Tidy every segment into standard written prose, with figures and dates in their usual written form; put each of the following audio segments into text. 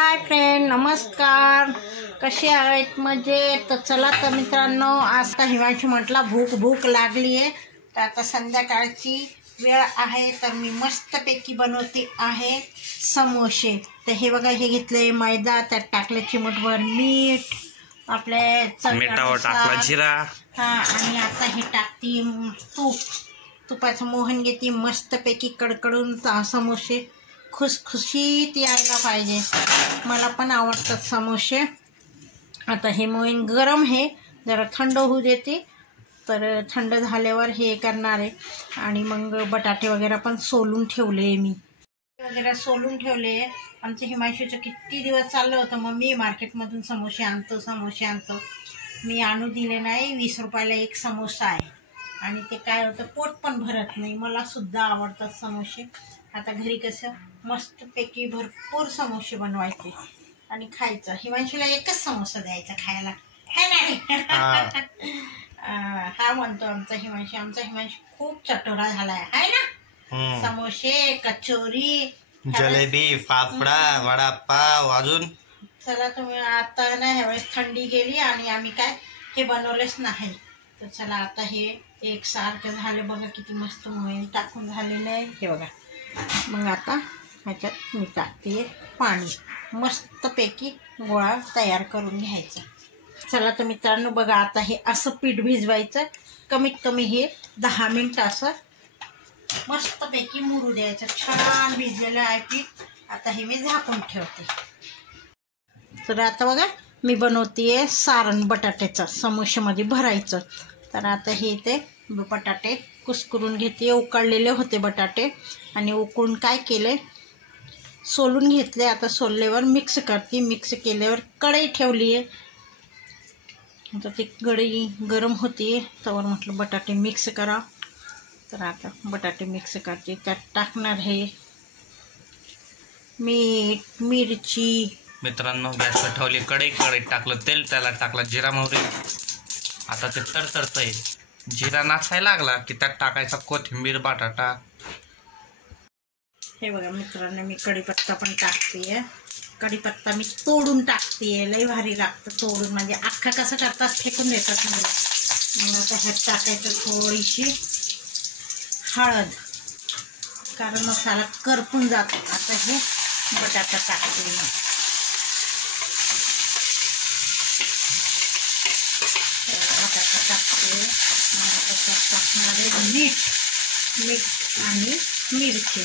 Hi friend, नमस्कार. कसे आहेत? मजेत. तर चला तर मित्रांनो, आज का हिमांशू म्हटला भूक लागली आहे. तर आता संध्याकाळची वेळ आहे, तर मी मस्तपैकी बनवते आहे समोसे. तर हे बघा, हे घेतले मैदा, त्यात टाकले चिमूटभर मीठ, आपल्या मिठावर टाकला जिरा, आणि आता हे टाकते तुपाचं मोहन घेते. मस्तपैकी कडकडून समोसे खुसखुशीत यायला पाहिजे. मला पण आवडतात समोसे. आता हे मोहन गरम आहे, जरा थंड होऊ देते. तर थंड झाल्यावर हे करणार आहे. आणि मग बटाटे वगैरे पण सोलून ठेवले, मी वगैरे सोलून ठेवले. आमच्या हिमांशूचं किती दिवस चाललं होतं, मम्मी मार्केटमधून समोसे आणतो. मी आणू दिले नाही. 20 रुपयाला एक समोसा आहे. आणि ते काय होतं, पोट पण भरत नाही. मला सुद्धा आवडतात समोसे. आता घरी कसं मस्तपैकी भरपूर समोसे बनवायचे आणि खायचं. हिमांशूला एकच समोसा द्यायचा खायला, है नाही? हा म्हणतो आमचा हिमांशू खूप चटोरा झालाय, आहे ना? समोसे, कचोरी, जलेबी, फाफडा, वडापाव, अजून चला तुम्ही आता ना, ह्यावेळेस थंडी गेली आणि आम्ही काय हे बनवलेच नाही. तर चला आता हे एकसारखं झालं बघा, किती मस्त मोहन टाकून झालेलं आहे हे बघा. मग आता ह्याच्यात मी टाकते पाणी. मस्तपैकी गोळा तयार करून घ्यायचा. चला तर मित्रांनो बघा, आता हे असं पीठ भिजवायचं. कमीत कमी हे 10 मिनिट असं मस्तपैकी मुरू द्यायचं. छान भिजलेलं आहे पीठ. आता हे मी झाकून ठेवते. तर आता बघा, मी बनवते सारण बटाट्याचं, समोश्यामध्ये भरायचं. तर आता हे ते बटाटे कुस्करून घेते. उकळलेले होते बटाटे आणि उकळून काय केले, सोलून घेतले. आता सोलल्यावर मिक्स करते. मिक्स केल्यावर कढई ठेवली आहे. आता ती कढई गरम होती, त्यावर म्हटलं बटाटे मिक्स करा. तर आता बटाटे मिक्स करते. त्यात टाकणार आहे मीठ, मिरची. मित्रांनो, गॅसवर ठेवली कढईत टाकलं तेल, त्याला टाकला जिरा मोहरी. आता ते तडतडतंय. जिरा नाचायला लागला की त्यात टाकायचा कोथिंबीर, बटाटा. हे बघा मित्रांनो, मी कढीपत्ता पण टाकते. कढीपत्ता मी तोडून टाकते. लई भारी लागतं तोडून, म्हणजे अख्खा कसं करतात, फेकून देतात मला. मग आता ह्यात टाकायचं थोडीशी हळद, कारण मसाला करपून जातो. आता हे बटाटा टाकते मी. बटाटा टाकते. त्याच्यात टाकणार मीठ आणि मिरची.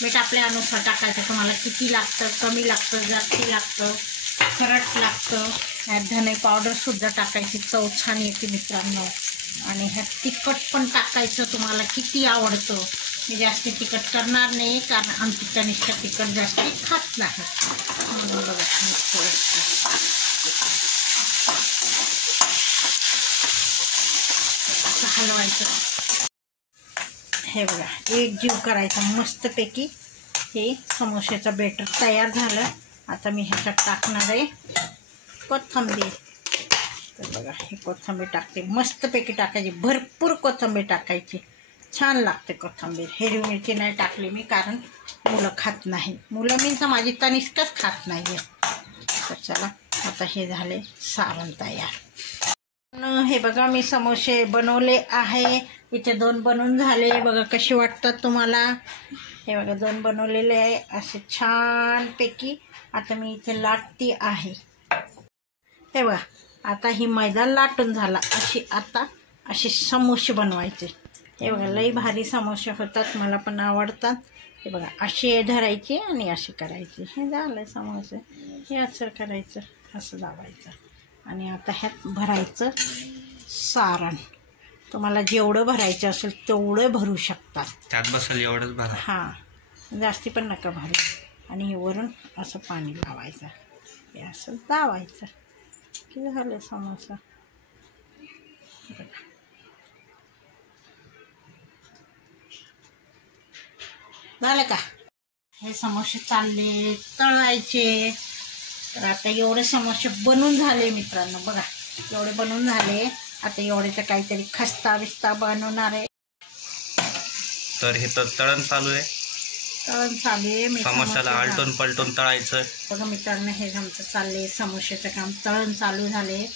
मीठ आपल्या अनुसार टाकायचं. तुम्हाला किती लागतं, कमी लागतं, जास्ती लागतं, खरट लागतं. ह्यात धने पावडरसुद्धा टाकायची, चव छान येते मित्रांनो. आणि ह्यात तिखट पण टाकायचं, तुम्हाला किती आवडतं. मी जास्ती तिखट करणार नाही, कारण आमची कनिष्ठ तिखट जास्ती खात नाही. म्हणून बघा हलवायचं. हे बघा, एक जीव करायचा मस्तपैकी. हे समोश्याचं बेटर तयार झालं. आता मी ह्याच्यात टाकणार आहे कोथिंबीर. तर बघा, हे कोथिंबीर टाकते. मस्तपैकी टाकायची, भरपूर कोथिंबीर टाकायची. छान लागते कोथिंबीर. हिरवी मिरची नाही टाकली मी, कारण मुलं खात नाही. मुलं मी तर माझी तनिष्काच खात नाही आहे. तर चला, आता हे झाले सारण तयार. हे बघा, मी समोसे बनवले आहे. इथे 2 बनवून झाले. बघा कसे वाटतात तुम्हाला. हे बघा 2 बनवलेले आहे असे छानपैकी. आता मी इथे लाटती आहे. हे बघा, आता ही मैदा लाटून झाला. असे समोसे बनवायचे. हे बघा, लई भारी समोसे होतात, मला पण आवडतात. हे बघा, असे धरायचे आणि असे करायचे. हे झालं समोसे. हे असं करायचं, असं दाबायचं. आणि आता ह्यात भरायचं सारण. तुम्हाला जेवढं भरायचं असेल तेवढं भरू शकता. त्यात बसेल एवढंच भरा. हां, जास्ती पण नका भरू. आणि हे वरून असं पाणी लावायचं, हे असं दाबायचं की झालं समोसा. झालं का? हे समोसे चालले तळायचे. तर आता एवढे समोसे बनवून झाले मित्रांनो. बघा, एवढे बनवून झाले. आता एवढे तर काहीतरी खस्ता बिस्ता बनवणार आहे. तर हे तर तळण चालू आहे. तळण चालू आहे. मी समोशाला आलटून पलटून तळायचं. बघा मित्रांनो, हे आमचं चालले समोश्याचं काम. तळण चालू झाले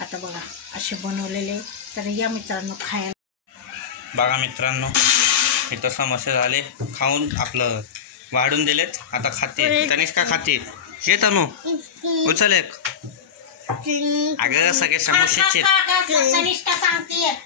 आता बघा असे बनवलेले. तर या मित्रांनो खायला. बघा मित्रांनो, इथं समोसे झाले खाऊन, आपलं वाढून दिलेत. आता खाते तनिष्का, खाते. ये तनू, उचल एक. अगं सगळे समोसेचे सांगते